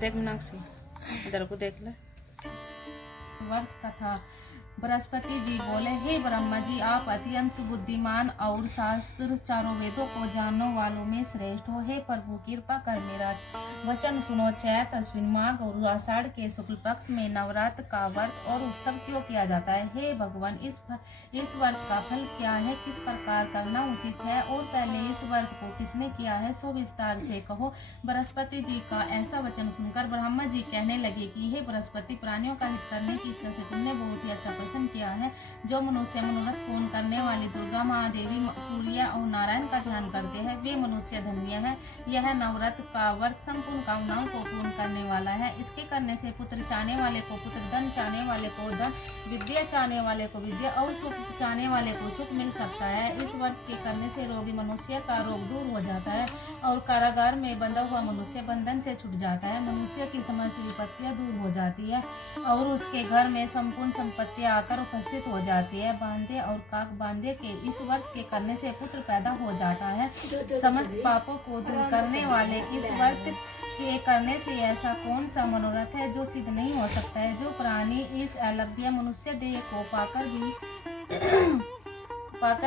देख मीनाक्षी, इधर को देख ले। वर्त कथा। बृहस्पति जी बोले, हे ब्रह्मा जी, आप अत्यंत बुद्धिमान और शास्त्र चारों वेदों को जानने वालों में श्रेष्ठ हो। हे प्रभु, कृपा कर मेरा वचन सुनो। चैत, अश्विन, माघ और आषाढ़ के शुक्ल पक्ष में नवरात्र का व्रत और उत्सव क्यों किया जाता है? हे भगवान, इस व्रत का फल क्या है? किस प्रकार करना उचित है? और पहले इस व्रत को किसने किया है, सो विस्तार से कहो। बृहस्पति जी का ऐसा वचन सुनकर ब्रह्मा जी कहने लगे कि हे बृहस्पति, प्राणियों का हित करने की इच्छा से तुमने बहुत ही अच्छा प्रश्न किया है। जो मनुष्य मनोरथ पूर्ण करने वाली दुर्गा, महादेवी, सूर्य और नारायण का ध्यान करते हैं, वे मनुष्य धन्य है। यह नवरात्र का व्रत संपूर्ण कामनाओं को पूर्ण करने वाला है। इसके करने से पुत्र चाहने वाले को पुत्र, धन चाहने वाले को धन, विद्या चाहने वाले को विद्या और सुख चाहने वाले को सुख मिल सकता है। इस व्रत के करने से रोगी मनुष्य का रोग दूर हो जाता है और कारागार में बंधा हुआ मनुष्य बंधन से छूट जाता है। मनुष्य की समस्त विपत्तियां दूर हो जाती है और उसके घर में संपूर्ण संपत्तियां आकर उपस्थित हो जाती है। बांधे और काक बांधे के इस व्रत के करने से पुत्र पैदा हो जाता है। समस्त पापों को दूर करने वाले इस व्रत के करने से ऐसा कौन सा मनोरथ है जो सिद्ध नहीं हो सकता है? जो प्राणी इस अलभ्य मनुष्य देह को पाकर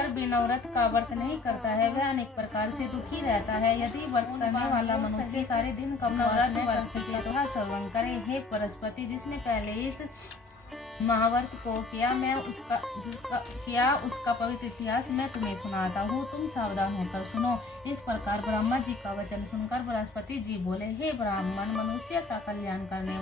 भी नवरात्र का व्रत नहीं करता है, वह अनेक प्रकार से दुखी रहता है। यदि व्रत करने वाला मनुष्य सारे दिन का नवरात्र व्रत की कथा श्रवण करे, हे बृहस्पति, जिसने पहले इस महाव्रत को किया उसका पवित्र इतिहास मैं तुम्हें सुनाता हूँ, तुम सावधान होकर सुनो। इस प्रकार ब्रह्मा जी का वचन सुनकर बृहस्पति जी बोले, हे ब्राह्मण, मनुष्य का कल्याण करने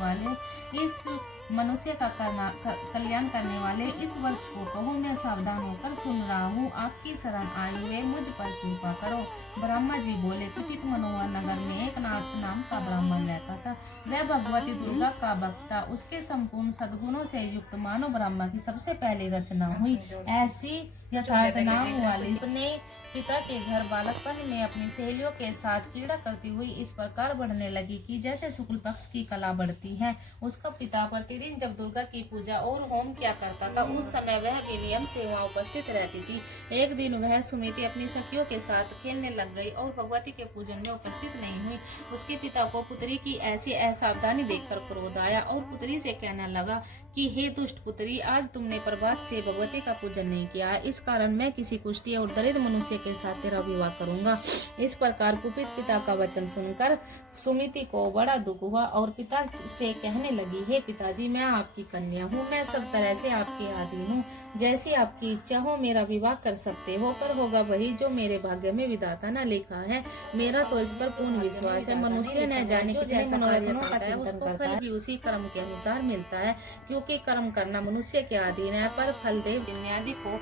वाले इस व्रत को कहो। मैं सावधान होकर सुन रहा हूँ, आपकी शरण आई वे मुझ पर कृपा करो। ब्रह्मा जी बोले, कुपित मनोहर नगर में एक नाथ नाम का ब्राह्मण रहता था। वह भगवती दुर्गा का भक्त था। उसके संपूर्ण सद्गुणों से युक्त मानव ब्रह्मा की सबसे पहले रचना हुई। ऐसी यथार्थ नाम वाली अपने पिता के घर बालकपन में अपनी सहेलियों के साथ क्रीड़ा करती हुई इस प्रकार बढ़ने लगी कि जैसे शुक्ल पक्ष की कला बढ़ती है। उसका पिता प्रतिदिन जब दुर्गा की पूजा और होम किया करता था, उस समय वह भी नियम से वहाँ उपस्थित रहती थी। एक दिन वह सुमिति अपनी सखियों के साथ खेलने लग गई और भगवती के पूजन में उपस्थित नहीं हुई। उसके पिता को पुत्री की ऐसी असावधानी देखकर क्रोध आया और पुत्री से कहने लगा कि हे दुष्ट पुत्री, आज तुमने प्रभात से भगवती का पूजन नहीं किया, इस कारण मैं किसी कुष्ठी और दरिद्र मनुष्य के साथ तेरा विवाह करूंगा। इस प्रकार कुपित पिता का वचन सुनकर सुमिति को बड़ा दुख हुआ और पिता से कहने लगी, हे पिताजी, मैं आपकी कन्या हूँ, मैं सब तरह से आपके अधीन हूँ। जैसी आपकी इच्छा हो मेरा विवाह कर सकते हो, पर होगा वही जो मेरे भाग्य में विधाता ने लिखा है। मेरा तो इस पर पूर्ण विश्वास है। मनुष्य न जाने जो जैसा मनोरथों का चिंतन करता है, फल भी उसी कर्म के अनुसार मिलता है, क्योंकि कर्म करना मनुष्य के अधीन है, पर फल देव इत्यादि को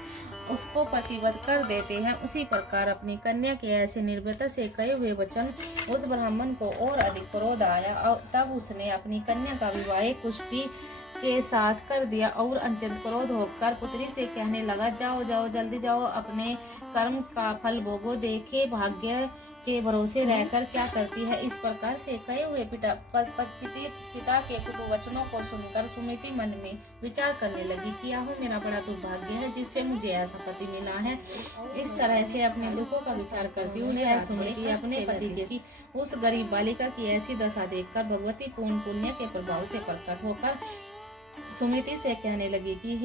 उसको प्रतिबद्ध कर देते हैं। उसी प्रकार अपनी कन्या के ऐसे निर्भयता से कहे हुए वचन उस ब्राह्मण को और अधिक क्रोध आया और तब उसने अपनी कन्या का विवाह कुष्ठी के साथ कर दिया और अत्यंत क्रोध होकर पुत्री से कहने लगा, जाओ जाओ जल्दी जाओ, अपने कर्म का फल भोगो, देखे भाग्य के भरोसे रहकर क्या करती है। इस प्रकार से कहे हुए पिता के कुटु वचनों को सुनकर सुमिति मन में विचार करने लगी कि यह मेरा बड़ा दुर्भाग्य है जिससे मुझे ऐसा पति मिला है। इस तरह से अपने दुखों का विचार करती हुई सुमिति अपने पति की उस गरीब बालिका की ऐसी दशा देखकर भगवती पूर्ण पुण्य के प्रभाव से प्रकट होकर सुमिति से कहने लगी कि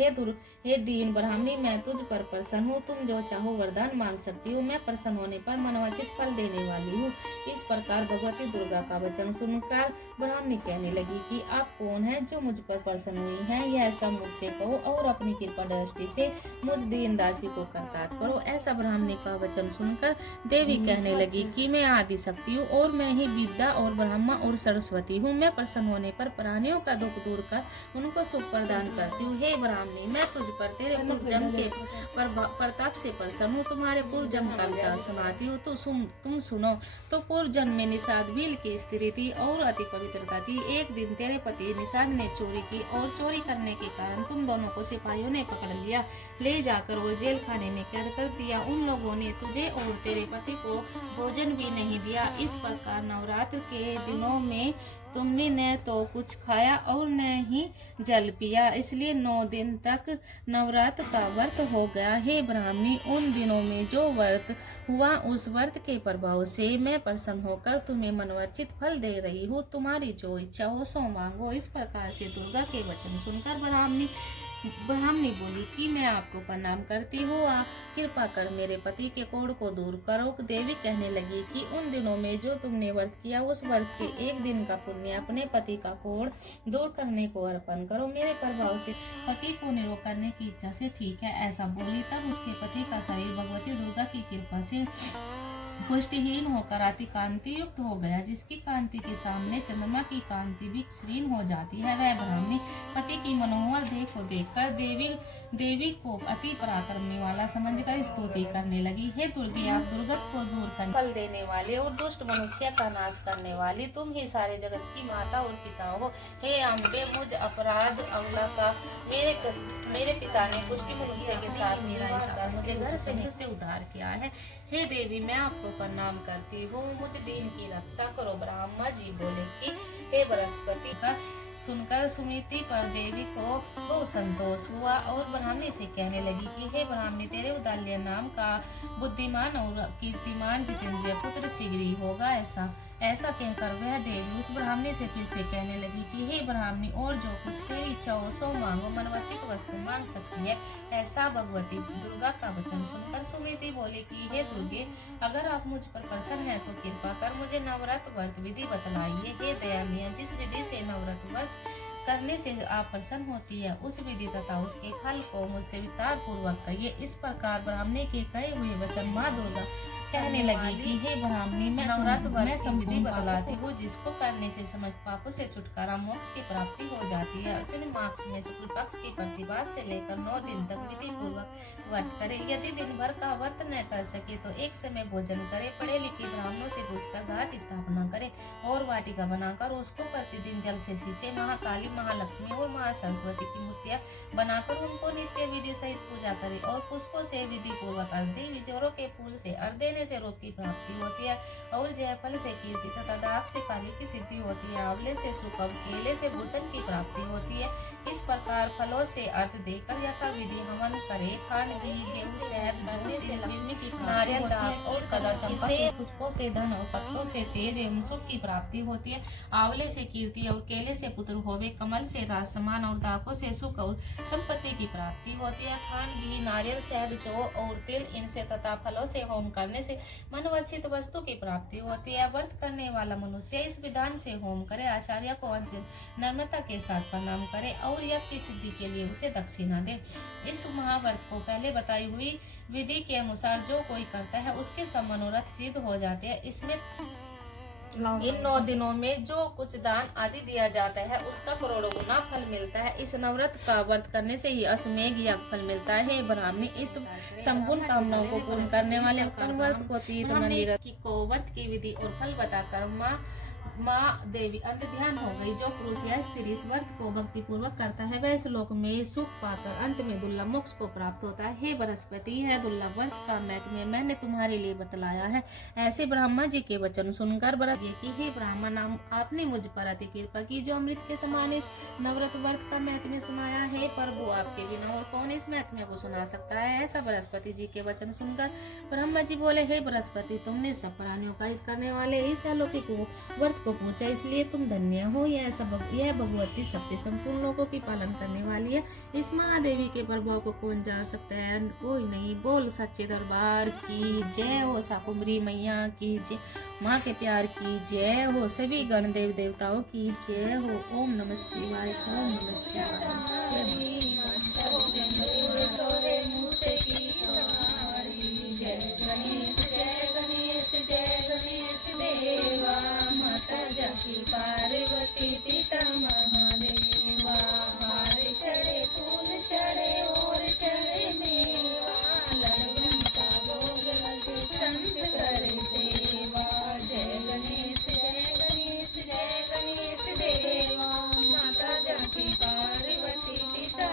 हे दीन ब्राह्मणी, मैं तुझ पर प्रसन्न हूँ, तुम जो चाहो वरदान मांग सकती हो, मैं प्रसन्न होने पर मनोवांछित फल देने वाली हूँ। इस प्रकार भगवती दुर्गा का वचन सुनकर ब्राह्मणी कहने लगी कि आप कौन है जो मुझ पर प्रसन्न हुई है, यह सब मुझसे कहो और अपनी कृपा दृष्टि से मुझ दीन दासी को कर्तार्थ करो। ऐसा ब्राह्मणी का वचन सुनकर देवी कहने लगी कि मैं आदि शक्ति हूँ और मैं ही विद्या और ब्रह्मा और सरस्वती हूँ। मैं प्रसन्न होने पर प्राणियों का दुख दूर कर उनको सुख प्रदान करती हूँ। हे ब्राह्मणी, मैं तुझ पर तेरे पूर्वजन्म के प्रताप से प्रसन्न हूँ। तुम्हारे पूर्वजन्म का कविता सुनाती हूँ, तो तुम सुनो। तो पूर्वजन्म में निषाद भील की स्त्री थी और अति पवित्रता थी। एक दिन तेरे पति निषाद ने चोरी की और चोरी करने के कारण तुम दोनों को सिपाहियों ने पकड़ लिया, ले जाकर और जेल खाने में कैद कर दिया। उन लोगों ने तुझे और तेरे पति को भोजन भी नहीं दिया। इस प्रकार नवरात्र के दिनों में तुमने न तो कुछ खाया और न ही जल जल पिया, इसलिए 9 दिन तक नवरात्र का व्रत हो गया। हे ब्राह्मणी, उन दिनों में जो व्रत हुआ उस व्रत के प्रभाव से मैं प्रसन्न होकर तुम्हें मनोवांछित फल दे रही हूँ। तुम्हारी जो इच्छा हो सो मांगो। इस प्रकार से दुर्गा के वचन सुनकर ब्राह्मणी बोली कि मैं आपको प्रणाम करती हूँ, कृपा कर मेरे पति के कोढ़ को दूर करो। देवी कहने लगी कि उन दिनों में जो तुमने व्रत किया उस व्रत के एक दिन का पुण्य अपने पति का कोढ़ दूर करने को अर्पण करो। मेरे प्रभाव से पति को निरोग करने की इच्छा से ठीक है। ऐसा बोली तब उसके पति का शरीर भगवती दुर्गा की कृपा से पुष्टिहीन होकर अति कांति युक्त हो गया, जिसकी कांति के सामने चंद्रमा की कांति भी क्षीण हो जाती है। वह ब्राह्मणी पति की मनोहर देह को देखकर देवी को अति पराक्रमी वाला समझकर स्तुति करने लगी। हे दुर्गे, आप दुर्गत को दूर कर फल देने वाले और दुष्ट मनुष्य का नाश करने वाली, तुम ही सारे जगत की माता और पिता हो। हे अम्बे, मुझ अपराध अवला का मेरे पिता ने पुष्टि मनुष्य के साथ मिला कर मुझे घर से उद्धार किया है। हे देवी, मैं आपको प्रणाम करती हूँ, मुझ दीन की रक्षा करो। ब्रह्मा जी बोले कि हे बृहस्पति का सुनकर सुमिति पर देवी को संतोष हुआ और ब्राह्मणी से कहने लगी कि हे ब्राह्मणी, तेरे उदाल्य नाम का बुद्धिमान और कीर्तिमान जितेंद्रिय पुत्र शीघ्र ही होगा। ऐसा कहकर वह देवी उस ब्राह्मणी से फिर से कहने लगी कि हे ब्राह्मणी, और जो कुछ तेरी इच्छा हो सो मांगो, मनवांछित वस्तु मांग सकती है। ऐसा भगवती दुर्गा का वचन सुनकर सुमिति बोली कि हे दुर्गे, अगर आप मुझ पर प्रसन्न हैं तो कृपा कर मुझे नवरात्र व्रत विधि बतलाइए। हे दयामय, जिस विधि से नवरात्र व्रत करने से आप प्रसन्न होती है उस विधि तथा उसके फल को मुझसे विस्तार पूर्वक कहिए। इस प्रकार ब्राह्मणी के कहे हुए वचन माँ दुर्गा कहने लगी कि हे ब्राह्मणी, मैं नवरात्र व्रत की विधि बतलाती हूँ, जिसको करने से समस्त पापों से छुटकारा मोक्ष की प्राप्ति हो जाती है। अश्विन मास में शुक्ल पक्ष की प्रतिभात से लेकर 9 दिन तक विधि पूर्वक व्रत करे। यदि दिन भर का व्रत न कर सके तो एक समय भोजन करे। पढ़े लिखे ब्राह्मणों से पूछकर घाट स्थापना करे और वाटिका बनाकर उसको प्रतिदिन जल से सींचे। महाकाली, महालक्ष्मी और महासरस्वती की मूर्तियां बनाकर उनको नित्य विधि सहित पूजा करे और पुष्पों से विधि पूर्वक अर्धे, विजोरों के फूल से अर्धे से रोग की प्राप्ति होती है और जयफल से कीर्ति तथा दाग से काली की सिद्धि होती है। आंवले से सुकम, केले से भूषण की प्राप्ति होती है। इस प्रकार फलों से अर्थ देकर यथा विधि हवन करे। खान, घी, गेहूं, शहद, जौने से लक्ष्मी की नारियल, दाग और कदम से पुष्पों से धन और पत्तों से तेज एवं सुख की प्राप्ति होती है। आंवले से कीर्ति और केले से पुत्र होवे, कमल से राज सम्मान और दागों से सुख और संपत्ति की प्राप्ति होती है। खान, घी, नारियल, शहद, जौ और तिल, इनसे तथा फलों से होम करने से मनवांछित वस्तु की प्राप्ति होती है। व्रत करने वाला मनुष्य इस विधान से होम करे, आचार्य को अंतिम नम्रता के साथ प्रणाम करे और यज्ञ की सिद्धि के लिए उसे दक्षिणा दे। इस महाव्रत को पहले बताई हुई विधि के अनुसार जो कोई करता है उसके सब मनोरथ सिद्ध हो जाते हैं। इसमें इन 9 दिनों में जो कुछ दान आदि दिया जाता है उसका करोड़ों गुना फल मिलता है। इस नवरात्र का व्रत करने से ही अश्वमेध यज्ञ फल मिलता है। ब्राह्मणी, इस संपूर्ण कामनाओं को पूर्ण करने वाले उत्तम व्रत को तीर्थ मंदिर को व्रत की विधि और फल बताकर माँ देवी अंत ध्यान हो गई। जो पुरुष या स्त्री इस व्रत को भक्ति पूर्वक करता है वह इस लोक में सुख पाकर अंत में दुर्लभ मोक्ष को प्राप्त होता है। हे बृहस्पति, यह दुर्लभ व्रत का महत्व मैंने तुम्हारे लिए बतलाया है। ऐसे ब्रह्मा जी के वचन सुनकर व्रत कि हे ब्राह्मण, आपने मुझ पर अति कृपा की जो अमृत के समान इस नवरात्र व्रत का महत्व सुनाया है। प्रभु, आपके बिना और कौन इस महत्व को सुना सकता है। ऐसा बृहस्पति जी के वचन सुनकर ब्रह्मा जी बोले, हे बृहस्पति, तुमने सब प्राणियों का हित करने वाले इस अलौकिक व्रत को पूछा, इसलिए तुम धन्य हो। यह भगवती सत्य संपूर्ण लोगों की पालन करने वाली है। इस महादेवी के प्रभाव को कौन जान सकता है? कोई नहीं। बोल सच्चे दरबार की जय हो। शाकुंभरी मैया की जय। माँ के प्यार की जय हो। सभी गण देव देवताओं की जय हो। ओम नमः शिवाय। ओम नमः शिवाय। पार्वती पिता महादेवा, हार चढ़े, फूल चढ़े और चढ़े मेवा, लड्डू का भोग लगे, संत करे सेवा। जय गणेश, जय गणेश, जय गणेश देवा। माता जाकी पार्वती पिता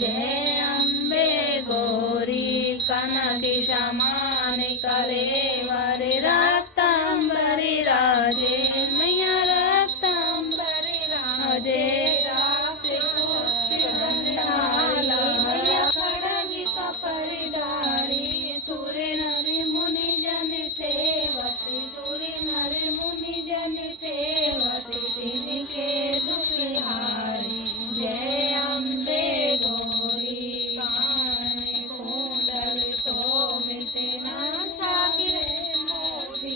जय अम्बे गौरी कनकी समान कलेवर रक्तांबरी राजे मैया रक्तांबरी राजे मैया खड़गी कपरदारी सूर्य नर मुनि जन सेवती सूर्य नर मुनि जन सेवती तिनके दुखहारी जय अम्बे गौरी कान कुंडल शोभित नासा गिरे मोती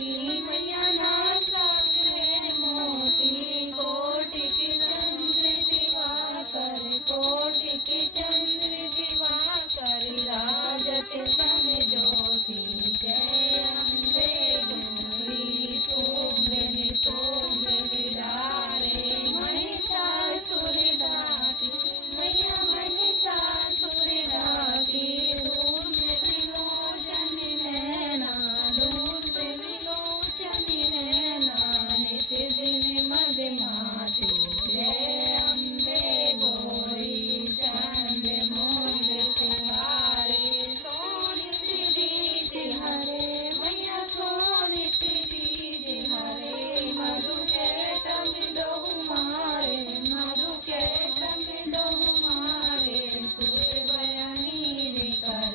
मैया नासा गिरे मोती कोटि की चंद्र दिवाकर कोटि की चंद्र दिवाकर राजत सन ज्योति जय अम्बे गौरी शोभनि शोभनि डारे महिषासुर दाती मैया महिषासुर दाती दूर में विलोचन नैना दूर में विलोचन नैना नित दिन मदमाती जय अम्बे गौरी चंद मोद सिंगारे सोनित बीज हरे मैया सोनित बीज हरे मधु के तमिलो मारे मधु के तमिलो मारे सुर बयानी कर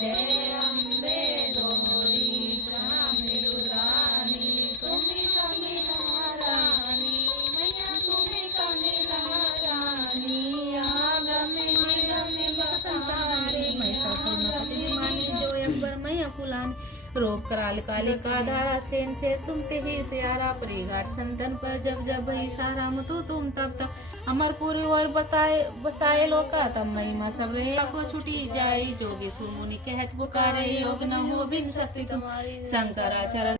जय अम्बे गौरी ब्राह्मी रुद्रानी तुम्ही कमिला रानी मैया तुम्ही कमिला रानी आगम निगम बतारे मानी जो अकबर मैया फुलान रोग कराल काली का धारा सेन से तुम ते ही सियारा परिघाट संतन पर जब जब ही सारा मुतु तुम तब तब अमरपुरी और बताए बसाए लोका तब महिमा सब रे को छुटी जाई जोगी सुरमुनि कहत पुकारे योग न हो बिन शक्ति तुम्हारी शंकराचार्य